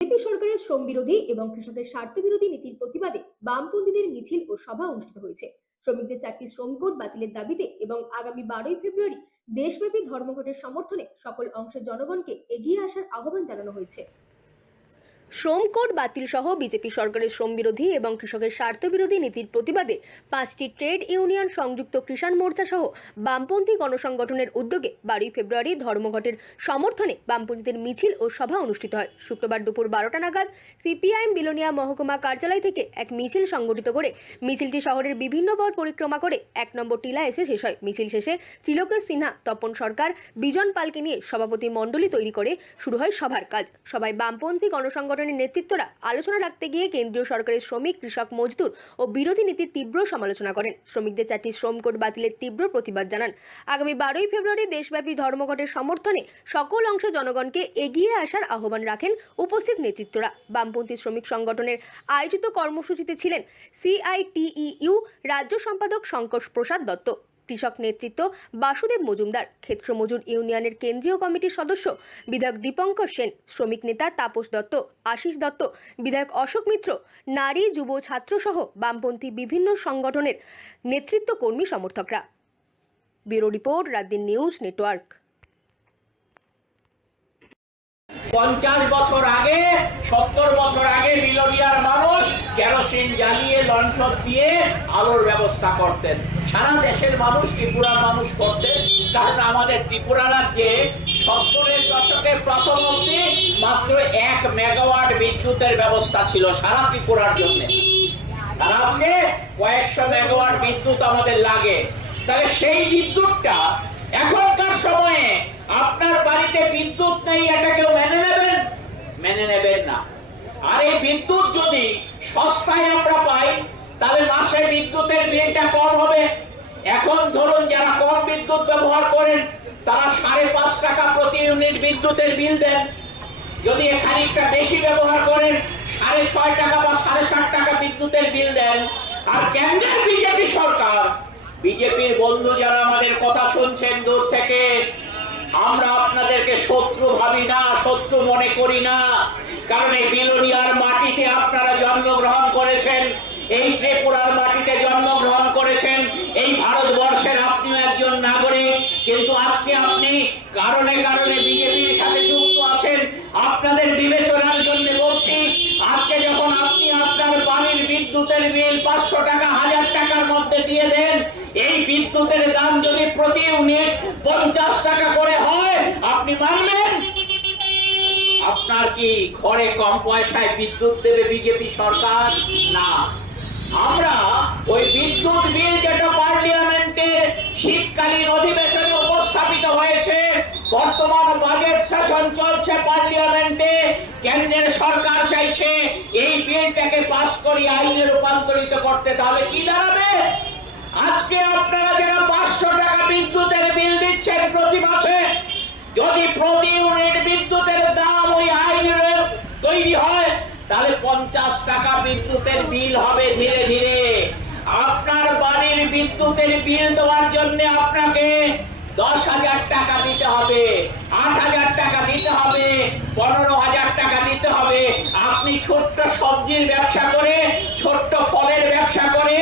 BJP সরকারের শ্রম বিরোধী এবং কৃষকের স্বার্থ বিরোধী নীতির প্রতিবাদে বামপন্থীদের মিছিল ও সভা অনুষ্ঠিত হয়েছে। শ্রমিকদের 4টি শ্রম কোড বাতিলের দাবিতে এবং আগামী 12ই ফেব্রুয়ারি দেশব্যাপী ধর্মঘটের সমর্থনে সকল অংশের জনগণকে এগিয়ে আসার আহ্বান জানানো হয়েছে। শ্রম কোড বাতিল সহ বিজেপি সরকারের শ্রম বিরোধী এবং কৃষকের স্বার্থ বিরোধী নীতির প্রতিবাদে 5টি ট্রেড ইউনিয়ন, সংযুক্ত কিষাণ মোর্চা সহ বামপন্থী গণসংগঠনের উদ্যোগে 12ই ফেব্রুয়ারি ধর্মঘটের সমর্থনে বামপন্থীদের মিছিল ও সভা অনুষ্ঠিত হয়। শুক্রবার দুপুর 12টা নাগাদ সিপিআইএম বিলোনিয়া মহকুমা কার্যালয় থেকে এক মিছিল সংগঠিত করে মিছিলটি শহরের বিভিন্ন পথ পরিক্রমা করে 1 নম্বর টিলা এসে শেষ হয়। মিছিল শেষে ত্রিলোকেশ সিনহা, তপন সরকার, বিজন পালকে নিয়ে সভাপতি মণ্ডলী তৈরি করে শুরু হয় সভার কাজ। সবাই বামপন্থী গণসংগঠনের নেতৃত্বরা আলোচনা রাখতে গিয়ে কেন্দ্রীয় সরকারের শ্রমিক, কৃষক, মজদুর ও বিরোধী নীতির তীব্র সমালোচনা করেন। শ্রমিকদের 4টি শ্রম কোড বাতিলের তীব্র প্রতিবাদ জানান। আগামী 12ই ফেব্রুয়ারি দেশব্যাপী ধর্মঘটের সমর্থনে সকল অংশ জনগণকে এগিয়ে আসার আহ্বান রাখেন উপস্থিত নেতৃত্বরা। বামপন্থী শ্রমিক সংগঠনের আয়োজিত কর্মসূচিতে ছিলেন সিআইটিইউ রাজ্য সম্পাদক শঙ্কর প্রসাদ দত্ত, কৃষক নেতৃত্ব বাসুদেব মজুমদার, ক্ষেত্র মজুর ইউনিয়নের কেন্দ্রীয় কমিটির সদস্য বিধায়ক দীপঙ্কর সেন, শ্রমিক নেতা তাপস দত্ত, আশিস দত্ত, বিধায়ক অশোক মিত্র, নারী, যুব, ছাত্র সহ বামপন্থী বিভিন্ন সংগঠনের নেতৃত্ব, কর্মী, সমর্থকরা। Bureau report, রাতদিন news network. 50 বছর আগে, 70 বছর আগে বিলোনিয়ার মানুষ কেরোসিন জ্বালিয়ে, লণ্ঠন দিয়ে আলোর ব্যবস্থা করতেন। সারা দেশের মানুষ, ত্রিপুরার মানুষ করতেন, কারণ আমাদের ত্রিপুরা রাজ্যে 70-এর দশকের প্রথম অবধি মাত্র 1 মেগাওয়াট বিদ্যুতের ব্যবস্থা ছিল সারা ত্রিপুরার জন্য। আর আজকে কয়েকশো মেগাওয়াট বিদ্যুৎ আমাদের লাগে। তাহলে সেই বিদ্যুৎটা এখনকার সময়ে আপনার বাড়িতে বিদ্যুৎ নেই, এটা কেউ মেনে নেবেন না। আর এই বিদ্যুৎ যদি সস্তায় আমরা পাই, তাহলে মাসে বিদ্যুতের বিলটা কম হবে। এখন ধরুন যারা কম বিদ্যুৎ ব্যবহার করেন তারা 5.5 টাকা প্রতি ইউনিট বিদ্যুতের বিল দেন। যদি খানিকটা বেশি ব্যবহার করেন 6.5 টাকা বা 7.5 টাকা বিদ্যুতের বিল দেন। আর কেন্দ্রের বিজেপি সরকার, বিজেপির বন্ধু যারা আমাদের কথা শুনছেন দূর থেকে, আমরা আপনাদেরকে শত্রু ভাবি না, শত্রু মনে করি না। কারণ এই বিলোনিয়ার মাটিতে আপনারা জন্মগ্রহণ করেছেন, এই ত্রিপুরার মাটিতে জন্মগ্রহণ করেছেন, এই ভারতবর্ষের আপনিও একজন নাগরিক। কিন্তু আজকে আপনি কারণে কারণে বিজেপির সাথে যুক্ত আছেন। আপনাদের বিবেচনার জন্য বলছি, আজকে যখন আপনি আপনার বাড়ির বিদ্যুতের বিল 500 টাকা, 1000 টাকার মধ্যে দিয়ে দেন, এই বিদ্যুতের দাম যদি প্রতি ইউনিট 50 টাকা করে হয়, আপনি মানবেন? আপনার কি ঘরে কম পয়সায় বিদ্যুৎ দেবে বিজেপি সরকার? না। আমরা ওই বিদ্যুৎ বিল যেটা পার্লামেন্টের শীতকালীন অধিবেশনে উপস্থাপিত হয়েছে, বর্তমান বাজেট সেশন চলছে পার্লামেন্টে, কেন্দ্রের সরকার চাইছে এই বিলটাকে পাস করে আইনে রূপান্তরিত করতে। তাহলে কি দাঁড়াবে? আজকে আপনারা যারা 500 টাকা বিদ্যুতের বিল দিচ্ছেন প্রতি মাসে, যদি প্রতি ইউনিট বিদ্যুতের দাম ওই আইনে তৈরি হয়, তাহলে 50 টাকা বিদ্যুতের বিল হবে ধীরে ধীরে। আপনার বাড়ির বিদ্যুতের বিল দেওয়ার জন্য আপনাকে 10,000 টাকা দিতে হবে, 8,000 টাকা দিতে হবে, 15,000 টাকা দিতে হবে। আপনি ছোট্ট সবজির ব্যবসা করে, ছোট্ট ফলের ব্যবসা করে